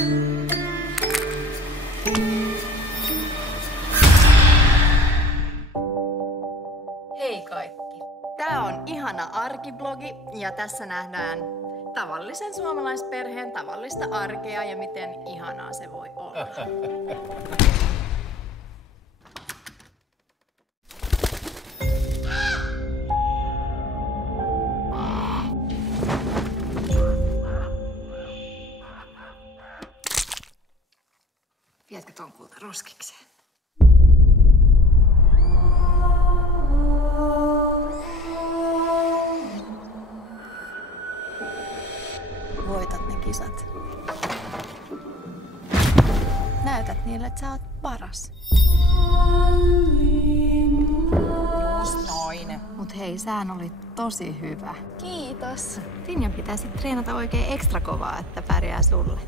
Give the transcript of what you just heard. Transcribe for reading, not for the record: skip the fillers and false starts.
Hei kaikki. Tää on ihana arkiblogi ja tässä nähdään tavallisen suomalaisperheen tavallista arkea ja miten ihanaa se voi olla. Vietkö ton kulta roskikseen? Voitat ne kisat. Näytät niille, että sä oot paras. Just noin. Mut hei, sään oli tosi hyvä. Kiitos. Finjan pitäisi treenata oikein ekstra kovaa, että pärjää sulle.